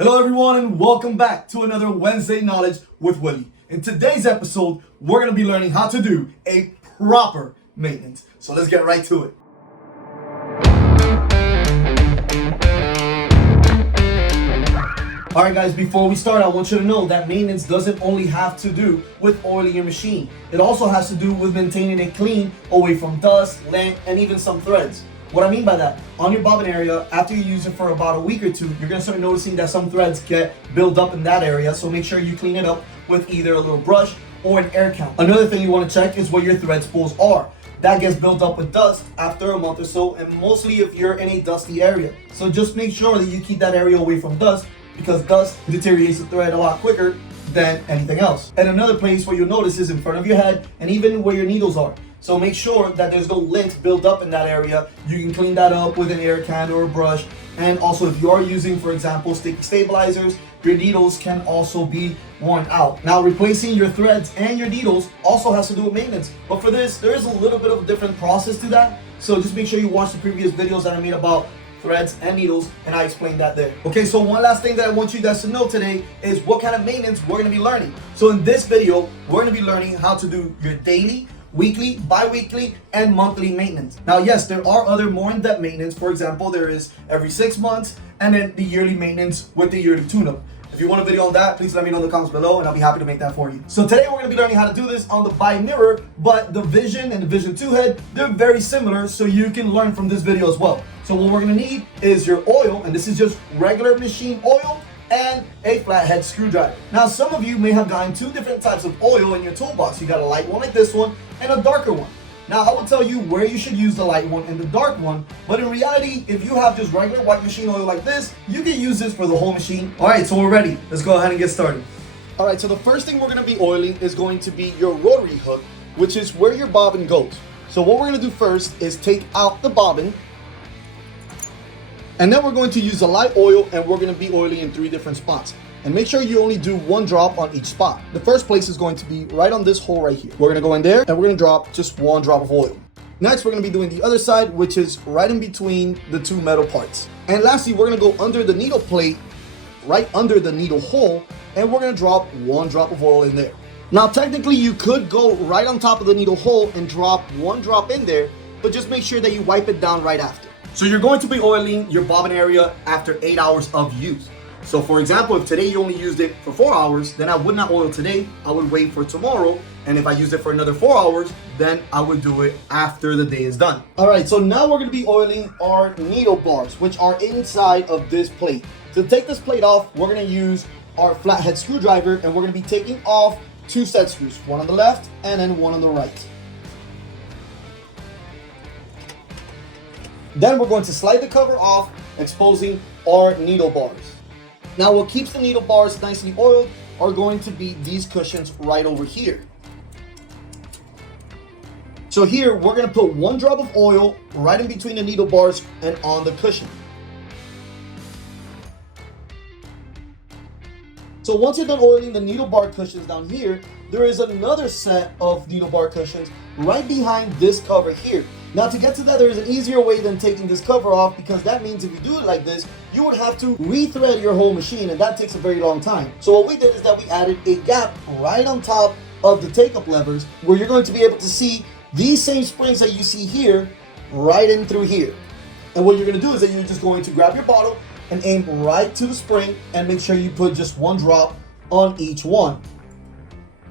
Hello everyone and welcome back to another Wednesday Knowledge with Willy. In today's episode, we're going to be learning how to do a proper maintenance. So let's get right to it. Alright guys, before we start, I want you to know that maintenance doesn't only have to do with oiling your machine. It also has to do with maintaining it clean, away from dust, lint, and even some threads. What I mean by that, on your bobbin area, after you use it for about a week or two, you're going to start noticing that some threads get built up in that area, so make sure you clean it up with either a little brush or an air count. Another thing you want to check is where your thread spools are. That gets built up with dust after a month or so, and mostly if you're in a dusty area. So just make sure that you keep that area away from dust, because dust deteriorates the thread a lot quicker than anything else. And another place where you'll notice is in front of your head and even where your needles are. So make sure that there's no lint built up in that area. You can clean that up with an air can or a brush. And also if you are using, for example, sticky stabilizers, your needles can also be worn out. Now replacing your threads and your needles also has to do with maintenance. But for this, there is a little bit of a different process to that. So just make sure you watch the previous videos that I made about threads and needles, and I explained that there. Okay, so one last thing that I want you guys to know today is what kind of maintenance we're going to be learning. So in this video, we're going to be learning how to do your daily, weekly, bi-weekly, and monthly maintenance. Now yes, there are other more in-depth maintenance. For example, there is every 6 months, and then the yearly maintenance with the yearly tune-up. If you want a video on that, please let me know in the comments below and I'll be happy to make that for you. So today we're going to be learning how to do this on the bi-mirror, but the Vision and the Vision 2 head, they're very similar, so you can learn from this video as well. So what we're going to need is your oil, and this is just regular machine oil, and a flathead screwdriver. Now some of you may have gotten two different types of oil in your toolbox. You got a light one like this one and a darker one. Now I will tell you where you should use the light one and the dark one, but in reality, if you have just regular white machine oil like this, you can use this for the whole machine. Alright, so we're ready. Let's go ahead and get started. Alright, so the first thing we're going to be oiling is going to be your rotary hook, which is where your bobbin goes. So what we're going to do first is take out the bobbin, and then we're going to use the light oil, and we're going to be oiling in 3 different spots. And make sure you only do 1 drop on each spot. The first place is going to be right on this hole right here. We're going to go in there and we're going to drop just 1 drop of oil. Next, we're going to be doing the other side, which is right in between the 2 metal parts. And lastly, we're going to go under the needle plate, right under the needle hole, and we're going to drop 1 drop of oil in there. Now, technically, you could go right on top of the needle hole and drop 1 drop in there, but just make sure that you wipe it down right after. So you're going to be oiling your bobbin area after 8 hours of use. So for example, if today you only used it for 4 hours, then I would not oil today. I would wait for tomorrow. And if I used it for another 4 hours, then I would do it after the day is done. All right, so now we're going to be oiling our needle bars, which are inside of this plate. To take this plate off, we're going to use our flathead screwdriver, and we're going to be taking off 2 set screws, one on the left and then one on the right. Then we're going to slide the cover off, exposing our needle bars. Now what keeps the needle bars nicely oiled are going to be these cushions right over here. So here we're going to put 1 drop of oil right in between the needle bars and on the cushion. So once you're done oiling the needle bar cushions down here, there is another set of needle bar cushions right behind this cover here. Now to get to that, there is an easier way than taking this cover off, because that means if you do it like this, you would have to rethread your whole machine, and that takes a very long time. So what we did is that we added a gap right on top of the take-up levers, where you're going to be able to see these same springs that you see here right in through here. And what you're going to do is that you're just going to grab your bottle and aim right to the spring, and make sure you put just 1 drop on each one.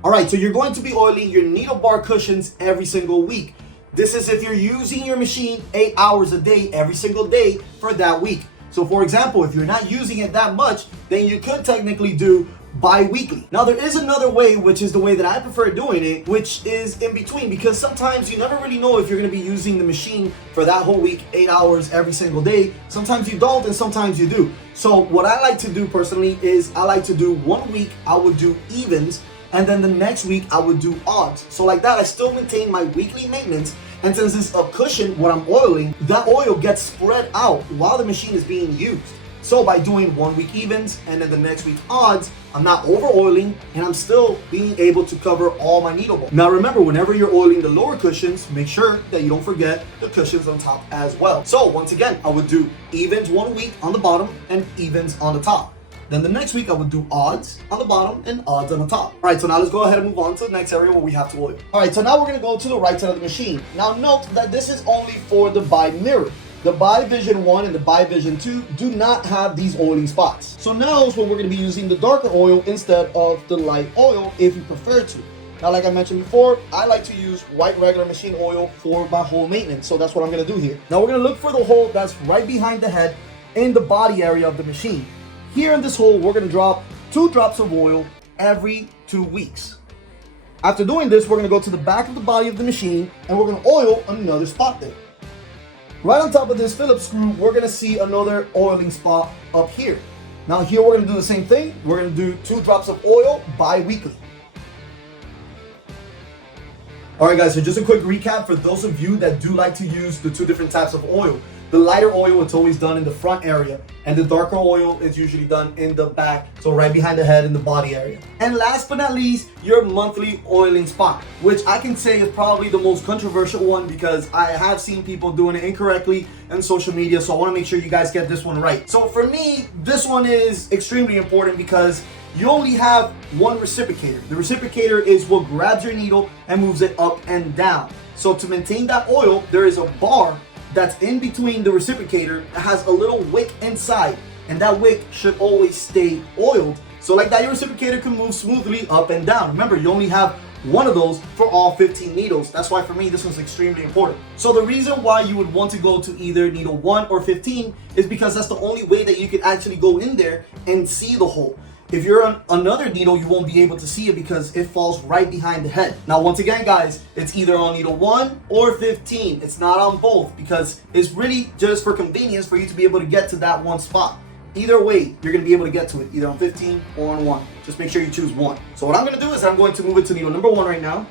Alright, so you're going to be oiling your needle bar cushions every single week. This is if you're using your machine 8 hours a day, every single day for that week. So for example, if you're not using it that much, then you could technically do bi-weekly. Now there is another way, which is the way that I prefer doing it, which is in between, because sometimes you never really know if you're going to be using the machine for that whole week, 8 hours every single day. Sometimes you don't, and sometimes you do. So what I like to do personally is I like to do 1 week I would do evens, and then the next week I would do odds. So like that, I still maintain my weekly maintenance. And since it's a cushion, what I'm oiling, that oil gets spread out while the machine is being used. So by doing 1 week evens and then the next week odds, I'm not over oiling, and I'm still being able to cover all my needle bars. Now remember, whenever you're oiling the lower cushions, make sure that you don't forget the cushions on top as well. So once again, I would do evens 1 week on the bottom and evens on the top. Then the next week I would do odds on the bottom and odds on the top. All right, so now let's go ahead and move on to the next area where we have to oil. All right, so now we're gonna go to the right side of the machine. Now note that this is only for the bi mirror. The Bi Vision 1 and the Bi Vision 2 do not have these oiling spots. So now is when we're gonna be using the darker oil instead of the light oil if you prefer to. Now, like I mentioned before, I like to use white regular machine oil for my hole maintenance. So that's what I'm gonna do here. Now we're gonna look for the hole that's right behind the head in the body area of the machine. Here in this hole, we're gonna drop 2 drops of oil every 2 weeks. After doing this, we're gonna go to the back of the body of the machine and we're gonna oil another spot there. Right on top of this Phillips screw, we're gonna see another oiling spot up here. Now here we're gonna do the same thing. We're gonna do 2 drops of oil bi-weekly. All right guys, so just a quick recap for those of you that do like to use the 2 different types of oil. The lighter oil, it's always done in the front area, and the darker oil is usually done in the back, so right behind the head in the body area. And last but not least, your monthly oiling spot, which I can say is probably the most controversial one because I have seen people doing it incorrectly on social media, so I want to make sure you guys get this one right. So for me, this one is extremely important because you only have one reciprocator. The reciprocator is what grabs your needle and moves it up and down. So to maintain that oil, there is a bar that's in between the reciprocator that has a little wick inside, and that wick should always stay oiled. So like that, your reciprocator can move smoothly up and down. Remember, you only have one of those for all 15 needles. That's why for me, this one's extremely important. So the reason why you would want to go to either needle 1 or 15 is because that's the only way that you can actually go in there and see the hole. If you're on another needle, you won't be able to see it because it falls right behind the head. Now, once again, guys, it's either on needle 1 or 15. It's not on both because it's really just for convenience for you to be able to get to that one spot. Either way, you're gonna be able to get to it, either on 15 or on 1. Just make sure you choose 1. So what I'm gonna do is I'm going to move it to needle number 1 right now.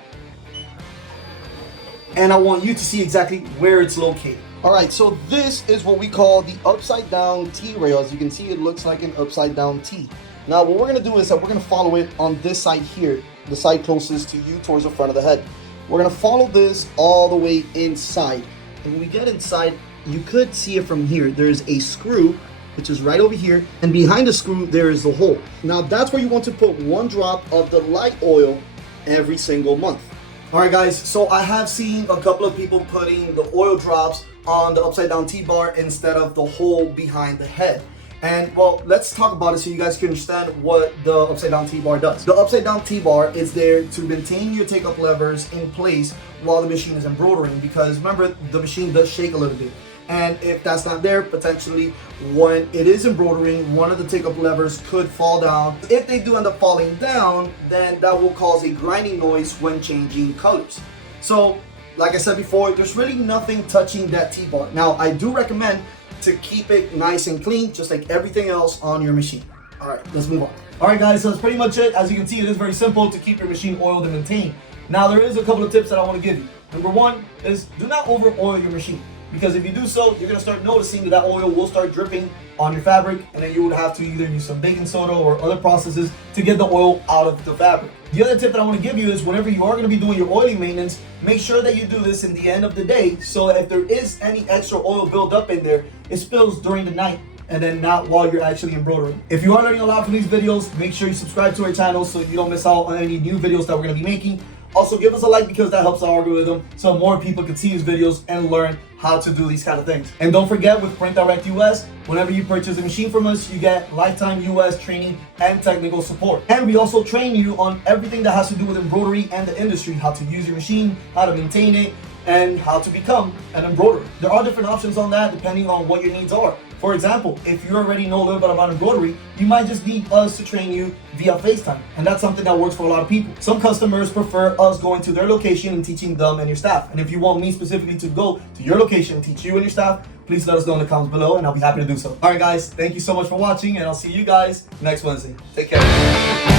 And I want you to see exactly where it's located. All right, so this is what we call the upside down T-rail. As you can see, it looks like an upside down T. Now, what we're gonna do is that we're gonna follow it on this side here, the side closest to you towards the front of the head. We're gonna follow this all the way inside. And when we get inside, you could see it from here. There's a screw, which is right over here. And behind the screw, there is the hole. Now, that's where you want to put 1 drop of the light oil every single month. All right, guys, so I have seen a couple of people putting the oil drops on the upside down T-bar instead of the hole behind the head. And well, let's talk about it so you guys can understand what the upside down T-bar does. The upside down T-bar is there to maintain your take-up levers in place while the machine is embroidering, because remember, the machine does shake a little bit. And if that's not there, potentially when it is embroidering, one of the take-up levers could fall down. If they do end up falling down, then that will cause a grinding noise when changing colors. So, like I said before, there's really nothing touching that T-bar. Now, I do recommend to keep it nice and clean, just like everything else on your machine. All right, let's move on. All right, guys, so that's pretty much it. As you can see, it is very simple to keep your machine oiled and maintained. Now, there is a couple of tips that I want to give you. Number 1 is do not over oil your machine, because if you do so, you're gonna start noticing that oil will start dripping on your fabric, and then you would have to either use some baking soda or other processes to get the oil out of the fabric. The other tip that I want to give you is whenever you are going to be doing your oiling maintenance, make sure that you do this in the end of the day, so that if there is any extra oil build up in there, it spills during the night and then not while you're actually embroidering. If you are learning a lot from these videos, make sure you subscribe to our channel so you don't miss out on any new videos that we're going to be making. Also, give us a like because that helps our algorithm so more people can see these videos and learn how to do these kind of things. And don't forget, with Print Direct US, whenever you purchase a machine from us, you get lifetime US training and technical support. And we also train you on everything that has to do with embroidery and the industry, how to use your machine, how to maintain it, and how to become an embroiderer. There are different options on that depending on what your needs are. For example, if you already know a little bit about embroidery, you might just need us to train you via FaceTime. And that's something that works for a lot of people. Some customers prefer us going to their location and teaching them and your staff. And if you want me specifically to go to your location and teach you and your staff, please let us know in the comments below and I'll be happy to do so. All right, guys, thank you so much for watching, and I'll see you guys next Wednesday. Take care.